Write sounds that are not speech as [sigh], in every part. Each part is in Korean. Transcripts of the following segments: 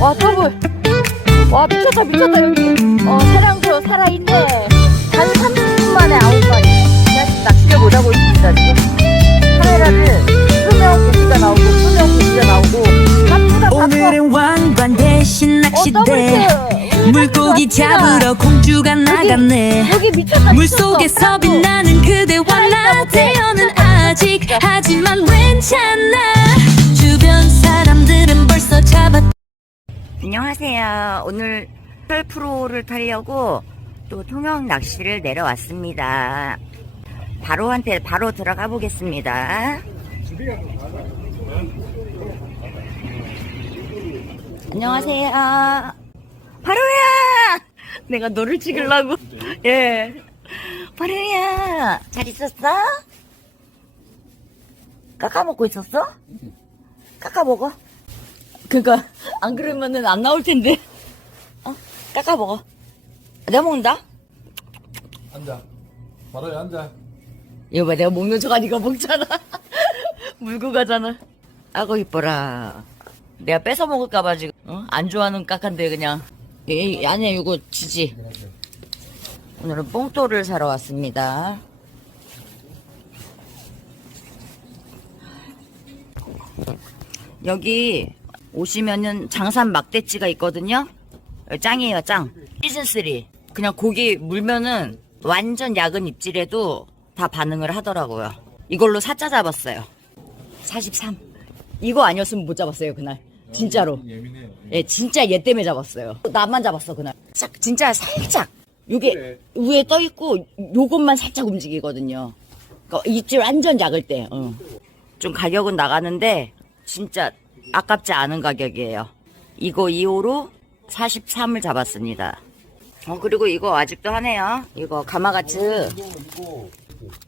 와 더블 와 미쳤다 미쳤다 여기. 어 사랑서 살아있네. 한 3분 만에 아홉 마리. 그냥 낚시를 못하고 있습니다 지금. 카메라를 투명 고기가 나오고 투명 고기가 나오고. 바쁘다 바빠. 오늘은 왕관 대신 어 낚시대. 더블 물고기 잡으러 공주가 나갔네. 여기 미쳤다 물속에서 빛나는 그대와 나 태어는 아직. 하지만 괜찮아. 주변 사람들은 벌써 잡았 안녕하세요. 오늘 펄 프로를 타려고 또 통영 낚시를 내려왔습니다. 바로한테 바로 들어가 보겠습니다. 안녕하세요. 바로야! 내가 너를 찍으려고. 예. 바로야! 잘 있었어? 깎아 먹고 있었어? 깎아 먹어. 그니까 안 그러면은 안 나올 텐데. 어? 깎아 먹어. 내가 먹는다. 앉아. 바로에 앉아. 이거 봐, 내가 먹는 척 하니까 먹잖아. [laughs] 물고 가잖아. 아고 이뻐라. 내가 뺏어 먹을까봐 지금 어? 안 좋아하는 깎한데 그냥. 이 안에 이거 지지. 오늘은 뽕돌을 사러 왔습니다. 여기 오시면은 장산 막대찌가 있거든요. 여기 짱이에요, 짱. 시즌 3. 그냥 고기 물면은 완전 약은 입질에도 다 반응을 하더라고요. 이걸로 사자 잡았어요. 43. 이거 아니었으면 못 잡았어요, 그날. 진짜로. 예민해요. 예, 진짜 얘 때문에 잡았어요. 나만 잡았어, 그날. 짝, 진짜 살짝. 요게 그래. 위에 떠 있고, 요것만 살짝 움직이거든요. 그러니까 입질 완전 작을 때, 어. 좀 가격은 나가는데, 진짜 아깝지 않은 가격이에요. 이거 2호로 43을 잡았습니다. 어, 그리고 이거 아직도 하네요. 이거 가마가츠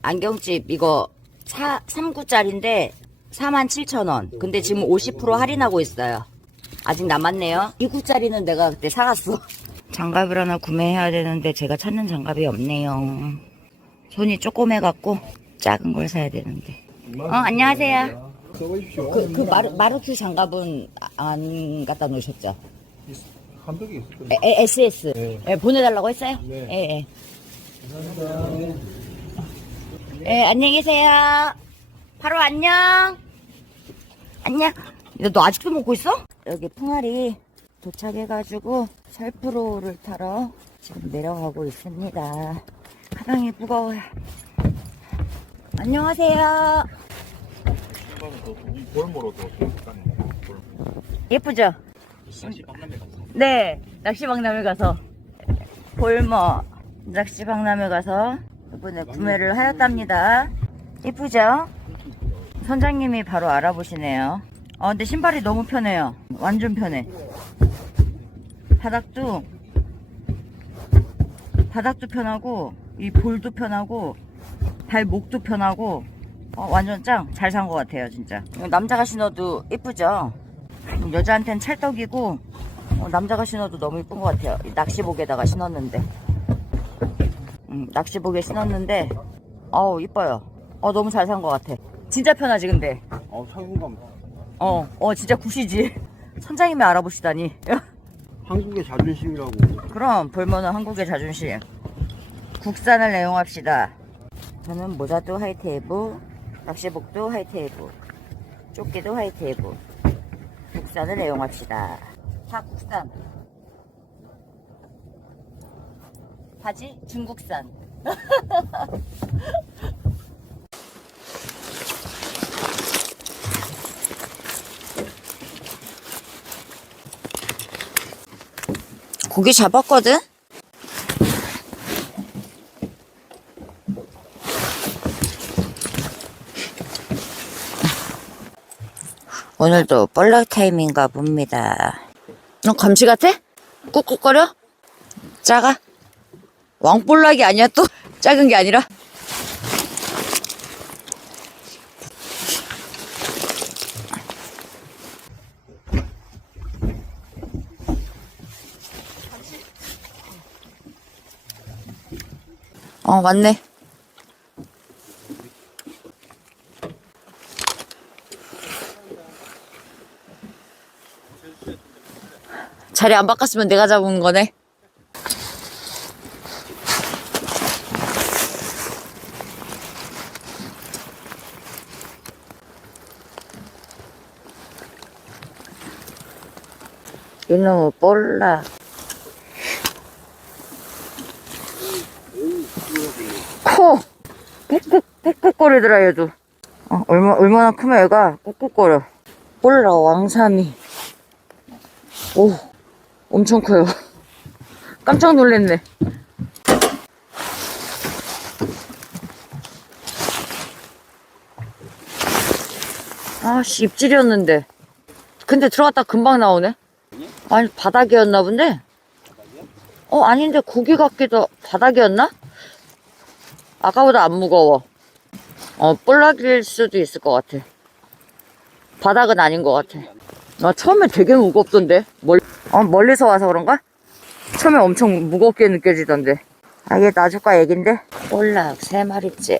안경집 이거 4, 3구짜리인데 47,000원. 근데 지금 50% 할인하고 있어요. 아직 남았네요. 2구짜리는 내가 그때 사갔어. [laughs] 장갑을 하나 구매해야 되는데 제가 찾는 장갑이 없네요. 손이 조그매갖고 작은 걸 사야 되는데. 어, 안녕하세요. 써보십시오. 그, 그 마르, 마르큐 장갑은 아- 안 갖다 놓으셨죠? 개 있을 거예요. 에, SS. 네. 예, 보내달라고 했어요? 네. 예, 예. 예, 안녕히 계세요. 바로 안녕. 안녕. 너, 너 아직도 먹고 있어? 여기 풍알이 도착해가지고 설프로를 타러 지금 내려가고 있습니다. 가방이 무거워요. 안녕하세요. 약간 예쁘죠? 네, 낚시 박람회 가서 볼머 낚시 박람회 가서 이번에 구매를 하였답니다. 예쁘죠? 선장님이 바로 알아보시네요. 아 근데 신발이 너무 편해요. 완전 편해. 바닥도 바닥도 편하고 이 볼도 편하고 발목도 편하고 어, 완전 짱 잘 산 것 같아요 진짜. 남자가 신어도 예쁘죠? 여자한텐 찰떡이고 어, 남자가 신어도 너무 이쁜 것 같아요. 이 낚시복에다가 신었는데, 음, 낚시복에 신었는데, 어우 이뻐요. 어 너무 잘 산 것 같아. 진짜 편하지 근데. 어, 착용감. 어, 어 진짜 굿이지. 선장님이 알아보시다니. [laughs] 한국의 자존심이라고. 그럼 볼모는 한국의 자존심. 국산을 애용합시다. 저는 모자도 하이테이브, 낚시복도 하이테이브, 조끼도 하이테이브. 국산을 애용합시다. 다 국산. 바지 중국산. [laughs] 고기 잡았거든? 오늘도 볼락 타임인가 봅니다. 너 감시 같아? 꾹꾹거려? 작아? 왕볼락이 아니야 또? [laughs] 작은 게 아니라? 어, 맞네. 자리 안 바꿨으면 내가 잡은 거네. 이놈의 볼락. 커! 꾹꾹, 꾹꾹거리더라, 얘도. 어, 얼마, 얼마나 크면 얘가 꾹꾹거려. 볼락 왕삼이. 오, 엄청 커요. 깜짝 놀랐네. 아씨, 입질이었는데. 근데 들어갔다 금방 나오네? 아니, 바닥이었나 본데? 어, 아닌데, 고기 같기도, 바닥이었나? 아까보다 안 무거워. 어, 볼락일 수도 있을 것 같아. 바닥은 아닌 것 같아. 나 처음에 되게 무겁던데? 멀, 어, 멀리서 와서 그런가? 처음에 엄청 무겁게 느껴지던데. 아, 얘 나주가 애긴데? 볼락 세 마리째.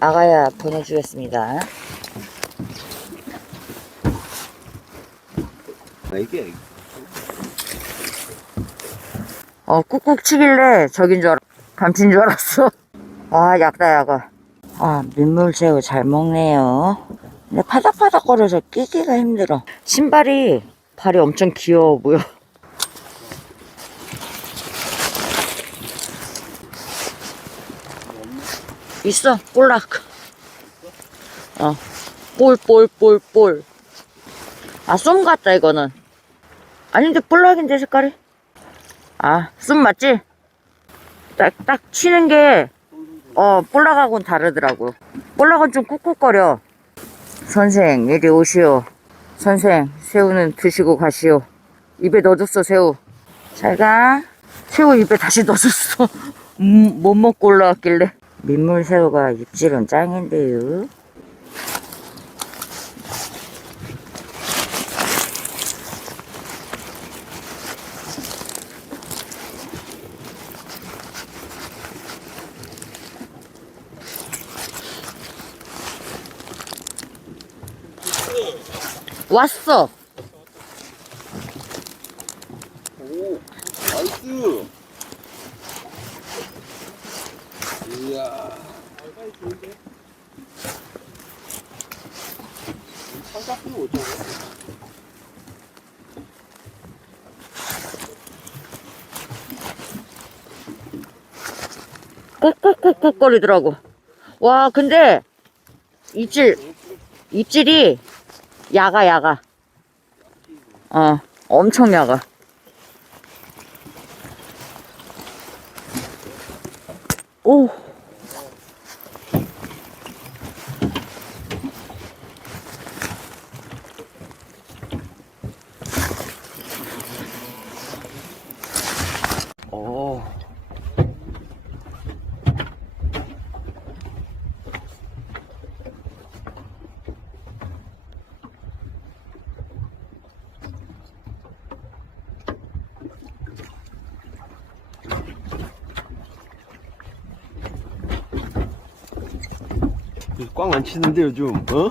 아가야 보내주겠습니다. 아, 이게 어, 꾹꾹 치길래 저긴 줄 알아. 감친 줄 알았어. 아, 약다, 약아. 아, 민물새우 잘 먹네요. 근데 파닥파닥거려서 끼기가 힘들어. 신발이 발이 엄청 귀여워 보여. 있어, 볼락. 어, 볼, 볼, 볼, 볼. 아, 쏨 같다, 이거는. 아닌데, 볼락인데, 색깔이? 아, 쏨 맞지? 딱, 딱 치는 게, 어, 볼락하고는 다르더라고. 볼락은 좀 꾹꾹거려. 선생, 이리 오시오. 선생, 새우는 드시고 가시오. 입에 넣어줬어, 새우. 잘 가. 새우 입에 다시 넣어줬어. [laughs] 음, 못 먹고 올라왔길래. 민물새우가 입질은 짱인데요. 왔어. 오 나이스 이야 삼각수는 어쩌고 꾹꾹꾹꾹거리더라고. 와, 근데 입질, 입질이 야가, 야가. 어, 엄청 야가. 오. 오 꽝 안 치는데 요즘 어?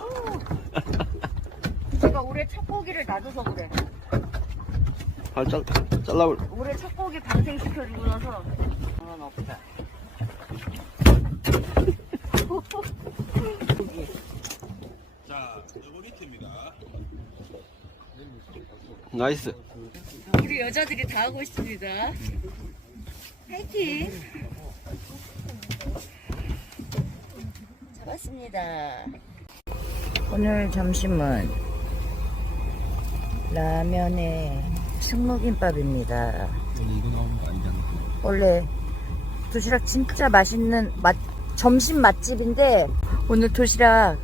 제가 올해 첫 고기를 놔둬서 그래. 발짝 잘라볼 올해 첫 고기 방생시켜주고 나서. 그건 없다. [laughs] 나이스 우리 여자들이 다 하고 있습니다. 파이팅! 잡았습니다. 오늘 점심은 라면에 승무김밥입니다. 아니잖아 원래 도시락 진짜 맛있는 맛, 점심 맛집인데 오늘 도시락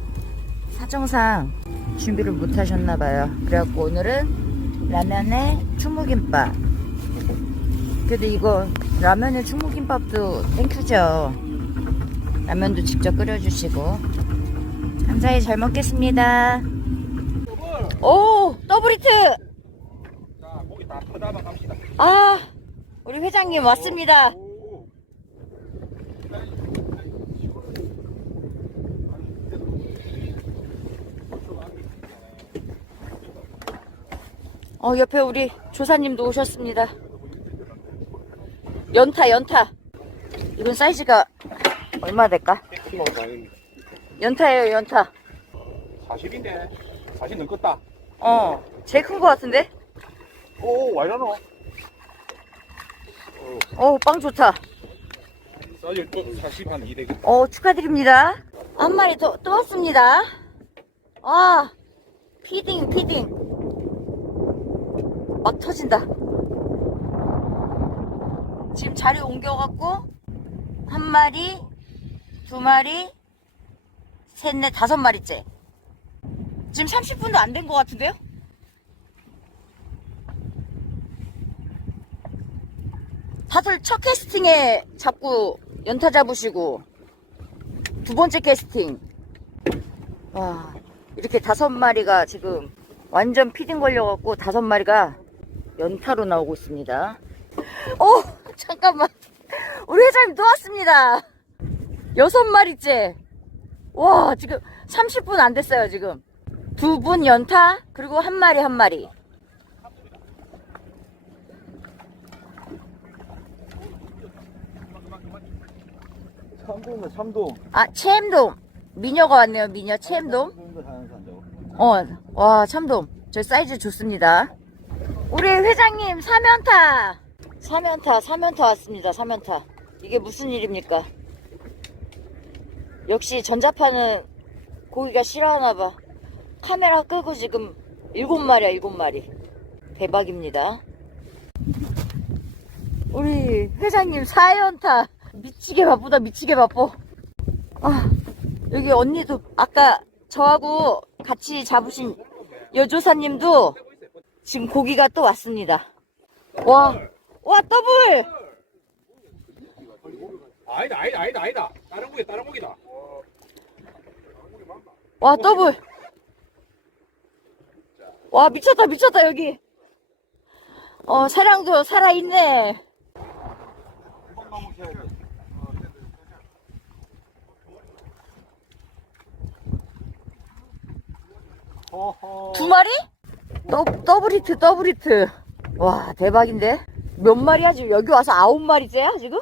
사정상 준비를 못 하셨나봐요. 그래갖고 오늘은 라면에 충무김밥. 그래도 이거 라면에 충무김밥도 땡큐죠. 라면도 직접 끓여주시고 감사히 잘 먹겠습니다. 오 더블 히트. 자 고기 다 퍼다봐 갑시다 아 우리 회장님 왔습니다. 어, 옆에 우리 조사님도 오셨습니다. 연타, 연타. 이건 사이즈가 얼마 될까? 연타예요, 연타. 40인데 40 넘겠다 어, 제일 큰 거 같은데? 오 와이러노 어, 빵 좋다. 사이즈 또40한 200. 어, 축하드립니다. 한 마리 더, 또 왔습니다. 아, 피딩, 피딩. 막 터진다. 지금 자리 옮겨갖고, 한 마리, 두 마리, 셋, 넷, 다섯 마리째. 지금 30분도 안 된 것 같은데요? 다들 첫 캐스팅에 자꾸 연타 잡으시고 두 번째 캐스팅 와 이렇게 다섯 마리가 지금 완전 피딩 걸려갖고 다섯 마리가 연타로 나오고 있습니다 어 잠깐만 우리 회장님 또 왔습니다 여섯 마리째 와 지금 30분 안 됐어요 지금 두 분 연타 그리고 한 마리 한 마리 삼도는 삼도. 아 체엠돔 미녀가 왔네요 미녀 산다고. 어, 와, 참돔. 저 사이즈 좋습니다. 우리 회장님, 사면타. 사면타, 사면타 왔습니다, 사면타. 이게 무슨 일입니까? 역시 전자파는 고기가 싫어하나봐. 카메라 끄고 지금 일곱 마리야, 일곱 마리. 대박입니다. 우리 회장님, 사연타. 미치게 바쁘다, 미치게 바빠. 아, 여기 언니도 아까 저하고 같이 잡으신 여조사님도 지금 고기가 또 왔습니다. 와, 와 더블. 아니다 아니다 아니다 아니다. 다른 고기 다른 고기다. 와 더블. 와 미쳤다 미쳤다 여기. 어 사랑도 살아 있네. 허허. 두 마리? 더, 더블 히트 더블 히트. 와 대박인데. 몇 마리야 지금 여기 와서 아홉 마리째야 지금?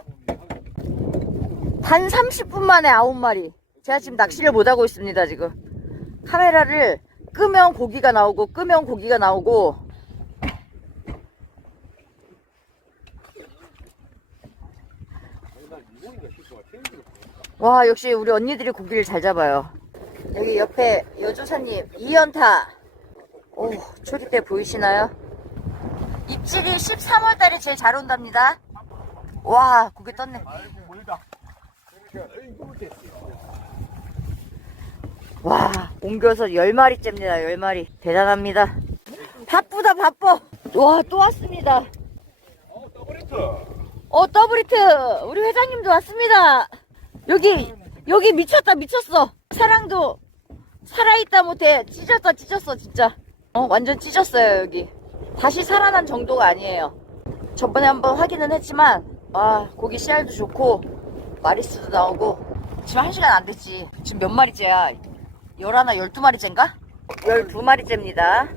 단 30분 만에 아홉 마리. 제가 지금 낚시를 못 하고 있습니다 지금. 카메라를 끄면 고기가 나오고 끄면 고기가 나오고. 와 역시 우리 언니들이 고기를 잘 잡아요. 여기 옆에 여조사님 이연타. 오 초리대 보이시나요? 입질이 13월달에 제일 잘 온답니다. 와 고기 떴네. 와 옮겨서 10마리째입니다. 10마리. 대단합니다. 바쁘다 바빠. 와 또 왔습니다. 어 더블히트. 어 더블히트. 우리 회장님도 왔습니다. 여기 여기 미쳤다 미쳤어. 사랑도 살아있다 못해. 찢었다 찢었어 진짜. 어 완전 찢었어요 여기. 다시 살아난 정도가 아니에요. 저번에 한번 확인은 했지만 아 고기 씨알도 좋고 마리수도 나오고 지금 한 시간 안 됐지. 지금 몇 마리째야 11, 12마리째인가? 12마리째입니다.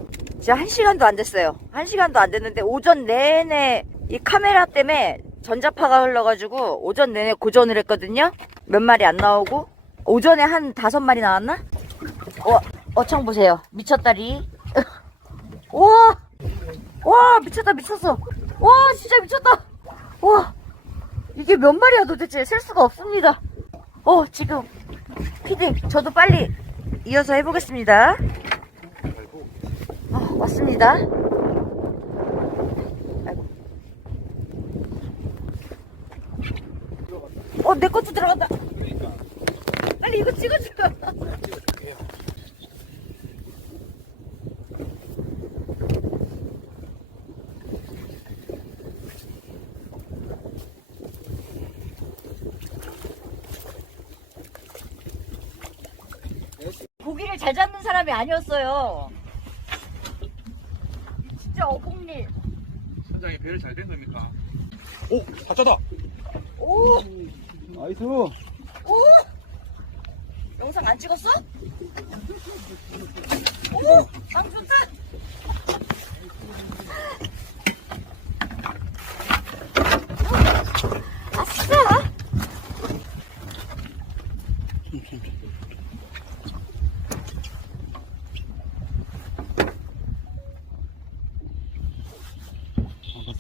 지금 한 시간도 안 됐어요. 한 시간도 안 됐는데 오전 내내 이 카메라 때문에 전자파가 흘러가지고 오전 내내 고전을 했거든요. 몇 마리 안 나오고 오전에 한 다섯 마리 나왔나? 어, 어청 보세요. 미쳤다리. [laughs] 와, 와 미쳤다 미쳤어. 와 진짜 미쳤다. 와. 이게 몇 마리야 도대체? 셀 수가 없습니다. 어 지금 피디 저도 빨리 이어서 해보겠습니다 아, 왔습니다. 어, 내 것도 들어간다. 빨리 이거 찍어줘. 잘 잡는 사람이 아니었어요. 진짜 어복일. 선장이 배를 잘 된 겁니까? 오 사자다. 오, 나이스. 오. 영상 안 찍었어? 오, 안 좋다.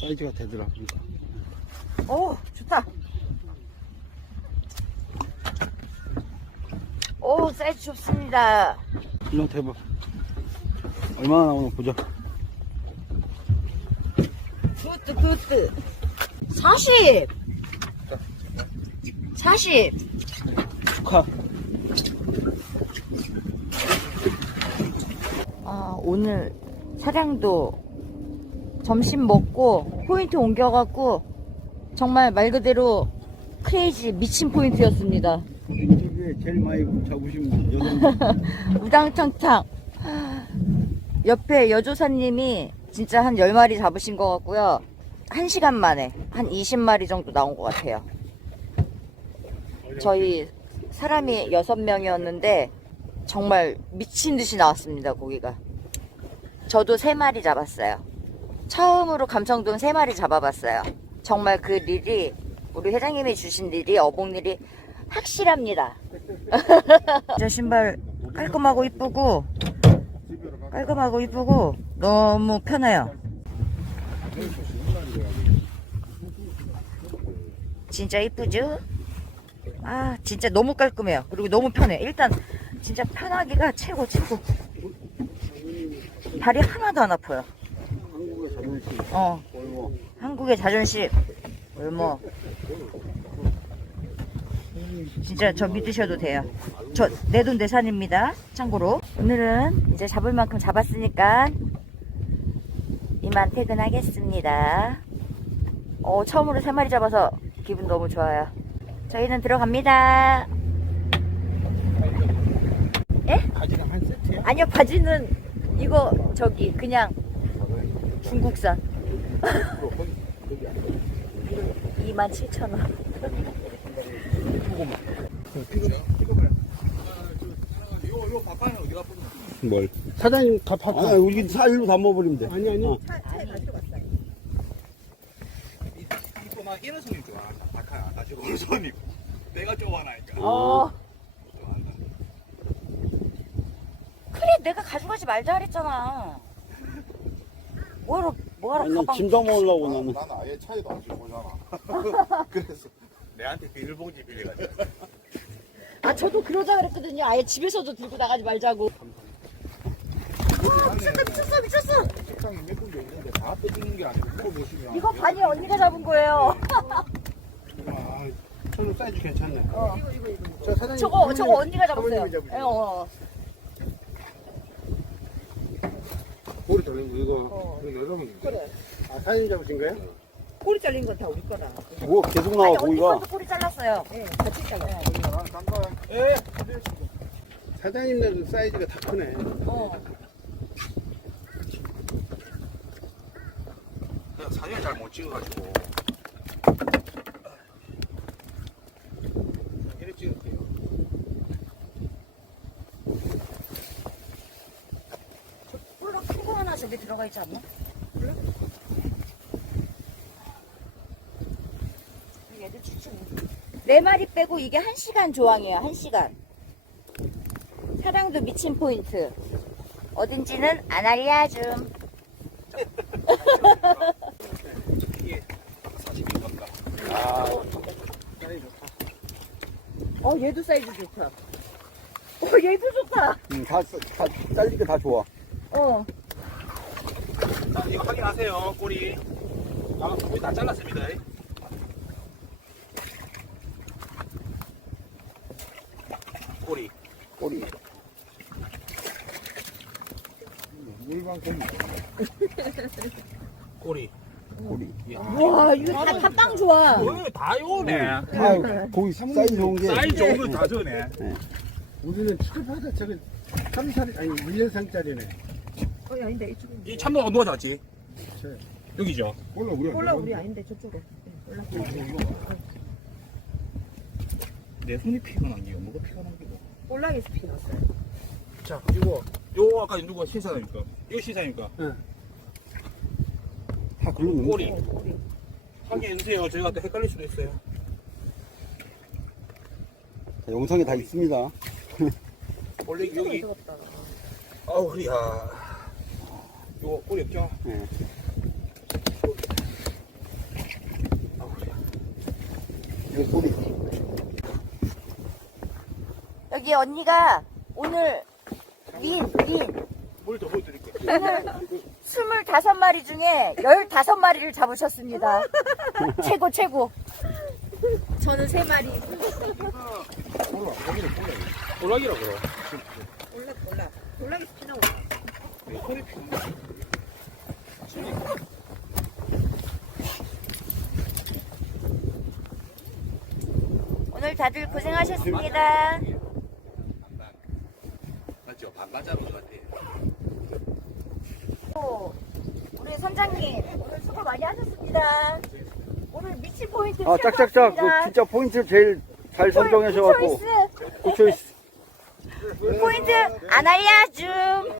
사이즈가 되더라. 그러니까. 오, 좋다. 오, 사이즈 좋습니다. 일로 대박. 얼마나 나오나 보자. 굿드, 굿드. 40! 40! 축하. 아, 오늘 사장도 점심 먹고 포인트 옮겨갖고 정말 말 그대로 크레이지 미친 포인트였습니다. 인터뷰에 제일 많이 잡으신 여성. [laughs] 우당탕탕. 옆에 여조사님이 진짜 한 10마리 잡으신 것 같고요. 1시간 만에 한 20마리 정도 나온 것 같아요. 저희 사람이 6명이었는데 정말 미친 듯이 나왔습니다, 고기가. 저도 3마리 잡았어요. 처음으로 감성돔 3마리 잡아봤어요. 정말 그 릴이, 우리 회장님이 주신 릴이, 어복릴이 확실합니다. [laughs] 저 신발 깔끔하고 이쁘고 깔끔하고 이쁘고 너무 편해요. 진짜 이쁘죠? 아 진짜 너무 깔끔해요. 그리고 너무 편해. 일단 진짜 편하기가 최고 최고. 다리 하나도 안 아파요. 어. 한국의 자존심. 얼마. 진짜 저 믿으셔도 돼요. 저 내 돈 내산입니다. 참고로. 오늘은 이제 잡을 만큼 잡았으니까 이만 퇴근하겠습니다. 어 처음으로 세 마리 잡아서 기분 너무 좋아요. 저희는 들어갑니다. 바지랑 한 세트야? 아니요 바지는 이거 저기 그냥 중국산 27,000원 이거 이거 바꿔는 어디가 뿌는 뭘? 사장님 다 파. 아, 우리 살로 담아버리면 돼. 아니 아니. 이거 나 이런 손이 좋아. 바카 나 지금 손이고. 내가 좋아하니까. 어 좋아한다. 그래 내가 가져가지 말자 그랬잖아 뭐하러 뭐하러 아니, 가방 짐 담아오려고 나는. 나는 아예 차에도 안 지고 오잖아. [laughs] 그래서 내한테 비닐봉지 빌려가지고. 아 저도 그러자 그랬거든요 아예 집에서도 들고 나가지 말자고 와 미쳤다 미쳤어 미쳤어 책상에 몇 군데 있는데 다 뜯는 게 아니고 물어보시면 이거 반이 언니가 잡은 거예요 아, 저는 사이즈 괜찮네. 어. 저 사장님. 저거 저거 언니가 잡았어요 예, 어. 꼬리 돌린 거 이거. 어. 이거 여러분. 그래 아, 사장님 잡으신 거예요? 꼬리 잘린 건 다 우리 거라. 뭐 계속 나와 고기가. 꼬리 잘랐어요 예, 같이 잘라. 나는 간다. 사장님네도 사이즈가 다 크네. 어. 사진을 잘 못 찍어가지고. 이렇게 찍을게요. 홀로 큰 거 하나 저기 들어가 있지 않나? 그래? 얘들 추천. 네 마리 빼고 이게 한 시간 조항이에요. 한 시간. 사랑도 미친 포인트. 어딘지는 안 알려줌. 이게 40인 건가? 어 얘도 사이즈 좋다. 어 얘도 좋다. 응, 다, 다 잘리게 다 좋아. 어. 자, 이거 확인하세요. 꼬리. 아, 꼬리 다 잘랐습니다. 꼬리. 꼬리. 물방 고기. 꼬리. 꼬리. 와 이거 다 탑방 좋아. 어, 다 요네. 아, 고기 사이즈 좋은 게. 사이즈 좋은 건다 저네. 우리는 취급하자 저거 3살 아니 1년상짜리네. 어, 아닌데 이 참돔 어디가 잡지? 여기죠. 몰라 우리 몰라 우리 아닌데 저쪽에. 예, 올라. 내 손이 피곤한 게 뭐가 피곤한 게 뭐. 올라에서 피 났어요. 자, 이거 요 아까 누가 시사니까. 이거 시사니까. 응. 그러면 꼬리. 확인해 주세요. 저희가 또 헷갈릴 수도 있어요. 자, 영상에 다 있습니다. 원래 여기. 아우 허리야. 요거 꼬리 없죠? 네. 이거. 여기 언니가 오늘 민, 민. 물더 보여드릴게요. 오늘 25마리 중에 15마리를 잡으셨습니다. 최고, 최고. 저는 3마리. 볼락이라 그래. 몰라, 몰라. 몰라기 지나고. 네, 소리 피는 오늘 다들 고생하셨습니다. 맞죠? 반가자로 같아. 또 우리 선장님 오늘 수고 많이 하셨습니다. 오늘 미친 포인트 아, 짝짝짝. 그 진짜 포인트 제일 잘 선정하셔갖고. 초이스 그 초이스. 포인트 안 알려줌.